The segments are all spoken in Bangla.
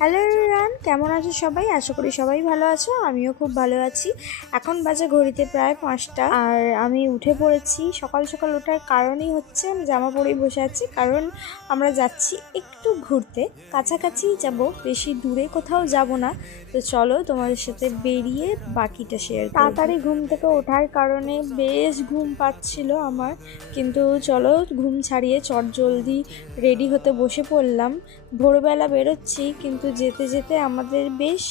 হ্যালো এভরিওয়ান, কেমন আছো সবাই? আশা করি সবাই ভালো আছো। আমিও খুব ভালো আছি। এখন বাজে ঘড়িতে প্রায় 5টা আর আমি উঠে পড়েছি। সকাল সকাল ওঠার কারণই হচ্ছে আমি জামা পরেই বসে আছি, কারণ আমরা যাচ্ছি একটু ঘুরতে। কাছাকাছি যাব, বেশি দূরে কোথাও যাব না। তো চলো তোমাদের সাথে বেরিয়ে বাকিটা শেয়ার করব। তাড়াতাড়ি ঘুম থেকে ওঠার কারণে বেশ ঘুম পাচ্ছিল আমার, কিন্তু চলো ঘুম ছাড়িয়ে চটজলদি রেডি হতে বসে পড়লাম। ভোরবেলা বেরোচ্ছি, কিন্তু যেতে যেতে আমাদের বেশ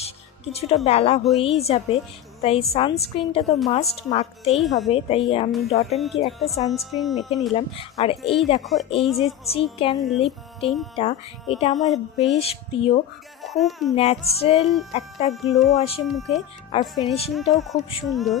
কিছুটা বেলা হয়েই যাবে, তাই সানস্ক্রিনটা তো মাস্ট মাখতেই হবে। তাই আমি ডট অ্যান্ড কির একটা সানস্ক্রিন মেখে নিলাম। আর এই দেখো, এই যে চিক অ্যান্ড লিপ টিন্টটা, এটা আমার বেশ প্রিয়। খুব ন্যাচারাল একটা গ্লো আসে মুখে, আর ফিনিশিংটাও খুব সুন্দর।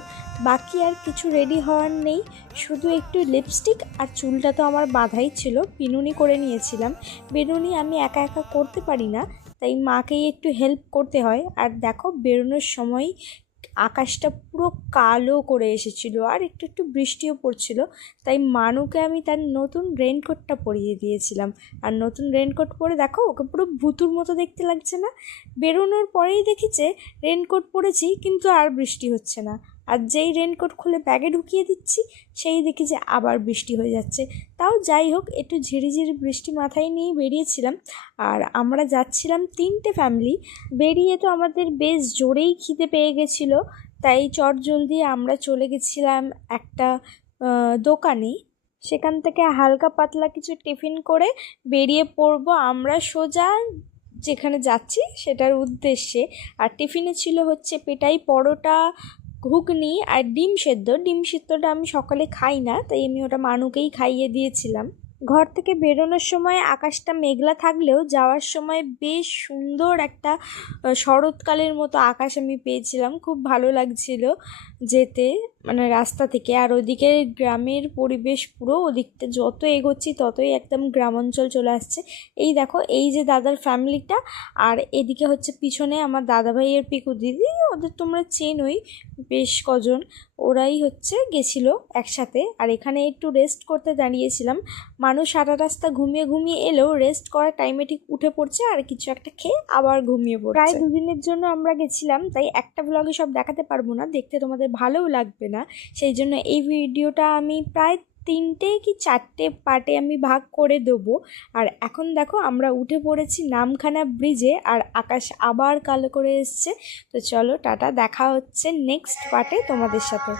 বাকি আর কিছু রেডি হওয়ার নেই, শুধু একটু লিপস্টিক। আর চুলটা তো আমার বাঁধাই ছিল, পিনুনি করে নিয়েছিলাম। বেনুনি আমি একা একা করতে পারি না, তাই মাকেই একটু হেল্প করতে হয়। আর দেখো, বেরোনোর সময় আকাশটা পুরো কালো করে এসেছিল, আর একটু একটু বৃষ্টিও পড়ছিল। তাই মানুকে আমি তার নতুন রেনকোটটা পরিয়ে দিয়েছিলাম। আর নতুন রেনকোট পরে দেখো, ওকে পুরো ভুতুর মতো দেখতে লাগছে না? বেরোনোর পরেই দেখেছে রেনকোট পরেছি, কিন্তু আর বৃষ্টি হচ্ছে না। আর যেই রেনকোট খুলে ব্যাগে ঢুকিয়ে দিচ্ছি, সেই দেখি যে আবার বৃষ্টি হয়ে যাচ্ছে। তাও যাই হোক, একটু ঝিরিঝিরি বৃষ্টি মাথায় নিয়েই বেরিয়েছিলাম। আর আমরা যাচ্ছিলাম 3টে ফ্যামিলি। বেরিয়ে তো আমাদের বেশ জোরেই খিদে পেয়ে গেছিলো, তাই চটজলদি আমরা চলে গেছিলাম একটা দোকানে। সেখান থেকে হালকা পাতলা কিছু টিফিন করে বেরিয়ে পড়বো আমরা সোজা যেখানে যাচ্ছি সেটার উদ্দেশ্যে। আর টিফিনে ছিল হচ্ছে পেটাই পরোটা, ঘুগনি আর ডিম সেদ্ধ। ডিম সেদ্ধটা আমি সকালে খাই না, তাই আমি ওটা মানুকেই খাইয়ে দিয়েছিলাম। ঘর থেকে বেরোনোর সময় আকাশটা মেঘলা থাকলেও যাওয়ার সময় বেশ সুন্দর একটা শরৎকালের মতো আকাশ আমি পেয়েছিলাম। খুব ভালো লাগছিল যেতে, মানে রাস্তা থেকে। আর ওদিকে গ্রামের পরিবেশ পুরো, ওদিকটা যত এগোচ্ছি ততই একদম গ্রাম অঞ্চল চলে আসছে। এই দেখো, এই যে দাদার ফ্যামিলিটা, আর এদিকে হচ্ছে পিছনে আমার দাদা ভাইয়ের পিকু দিদি, ওদের তোমরা চেনোই বেশ কজন। ওরাই হচ্ছে গেছিলো একসাথে। আর এখানে একটু রেস্ট করতে দাঁড়িয়েছিলাম। মানুষ সারা রাস্তা ঘুমিয়ে ঘুমিয়ে এলেও রেস্ট করার টাইমে ঠিক উঠে পড়ছে, আর কিছু একটা খেয়ে আবার ঘুমিয়ে পড়ছে। প্রায় 2 দিনের জন্য আমরা গেছিলাম, তাই একটা ব্লগে সব দেখাতে পারবো না, দেখতে তোমাদের ভালোও লাগবে না। সেই জন্য এই ভিডিওটা আমি প্রায় 3টে কি 4টে পার্টে আমি ভাগ করে দেবো। আর এখন দেখো, আমরা উঠে পড়েছি নামখানা ব্রিজে, আর আকাশ আবার কালো করে এসছে। তো চলো টাটা, দেখা হচ্ছে নেক্সট পার্টে তোমাদের সাথে।